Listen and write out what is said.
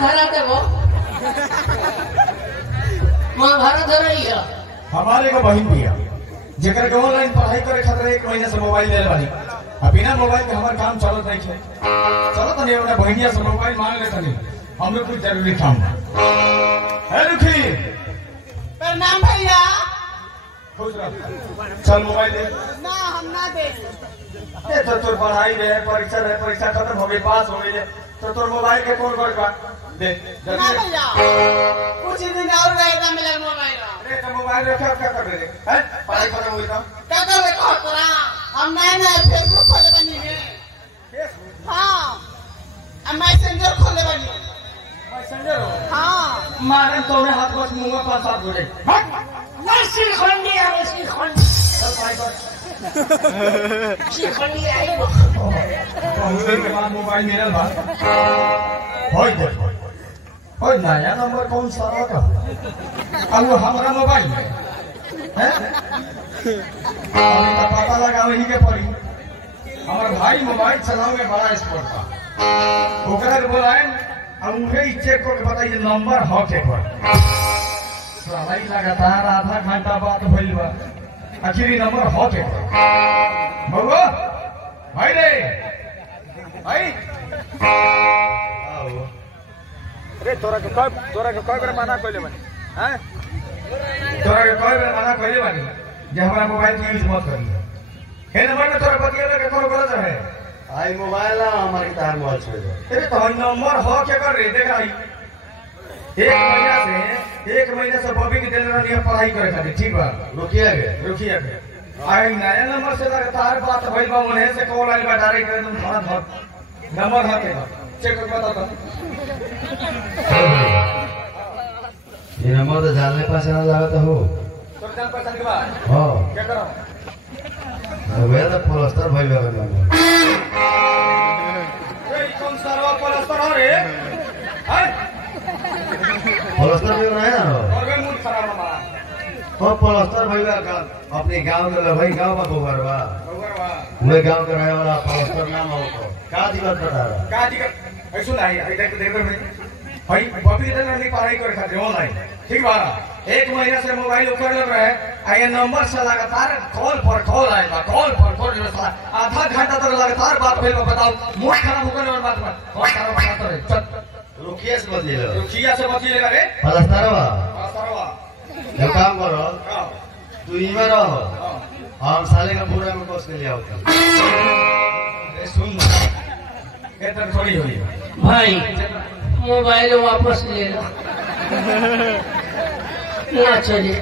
महाभारत है वो महाभारत है रही है हमारे को बहन भी है जेकर के ऑनलाइन पढ़ाई करे खातिर 1 महीना से मोबाइल ले बानी अब बिना मोबाइल के हमार काम चलत नहीं है चलत नहीं उन्हें बहनिया से मोबाइल मांग लेता नहीं हमरे कुछ जरूरी काम है रुखी प्रणाम भैया खुश रह चल मोबाइल दे ना हम ना दे ये तो तोर पढ़ाई रहे परीक्षा खत्म हो गई पास हो गई तो तोर मोबाइल के कौन कर दे ना जल्दी भैया कुछ ही दिन और रहेगा मेरा मोबाइल अरे तो मोबाइल रखे क्या कर रहे हैं पढ़ाई खत्म हुई तो क्या कर रहे हो तोरा हम नए फेसबुक खोले बनी है हाँ हम मैसेंजर खोले बनी मैसेंजर हो हाँ मारे तो मैं हाथ बस मुंह में 5-7 बोले नर्सिंग खंडी है इसकी खंडी चल पढ़ाई कर की खंडी आई वो के बाद मोबाइल मिलल बा होय दे होय नया नंबर कौन सा का अब वो हमारा मोबाइल में हैं अभी तो पता लगा वही के पड़ी हमारे भाई मोबाइल चलाओ में बड़ा स्पोर्ट था ओकरा के बोलाए अब उन्हें ही चेक करके बताइए नंबर हो के पर सलाई लगातार आधा घंटा बाद भइल बा आखिरी नंबर हो के बउआ भाई रे भाई अरे तोरा के कई बार मना कइले बानी हैं तोरा के कई बार मना कइले बानी जे हमरा मोबाइल के यूज मत करी हे नंबर में तोरा बतिया के कोनो गलत है आई मोबाइल हमारे तार मोबाइल छोड़ दो अरे तो नंबर हो के कर रे देख आई 1 महीना से बॉबी के दिल रही है पढ़ाई करे खातिर ठीक बा रुकिए आई नया नंबर से लगातार बात भइल बा उन्हें से कॉल आइल बा डायरेक्ट करे तुम थोड़ा धर नंबर है के चेक कर बता तो ये नंबर तो जानने पहचान लगा हो तो जान पहचान के बाद हां क्या करो वे तो प्लास्टर भाई लगा नंबर ए कौन सारा प्लास्टर हो रे हैं प्लास्टर भी नहीं ना और वे मूड खराब हमारा और प्लास्टर भाई का अपने गांव में भाई गांव का गोबरवा ओवरवा वे गांव का रहने वाला प्लास्टर नाम हो तो का दिक्कत बता रहा का दिक्कत ऐसो नहीं आई देख भाई बॉबी के दिल रही पढ़ाई करे खातिर ऑनलाइन ठीक बा 1 महीना से मोबाइल ऊपर लग रहा है आए नंबर से लगातार कॉल पर कॉल आएगा कॉल पर कॉल आधा घंटा तक लगातार बात भेल बताओ मूड खराब होकर और बात मत कौन खराब बनाता है चल रुकिए से बदली लो रुकिया से बची लेगा रे प्लास्टरवा सरवा जो काम करो तू इमे रहो हम साले का पूरा में कोस के ले आओ ए सुन ये तो थोड़ी हुई भाई मोबाइल वापस ले लो ना चले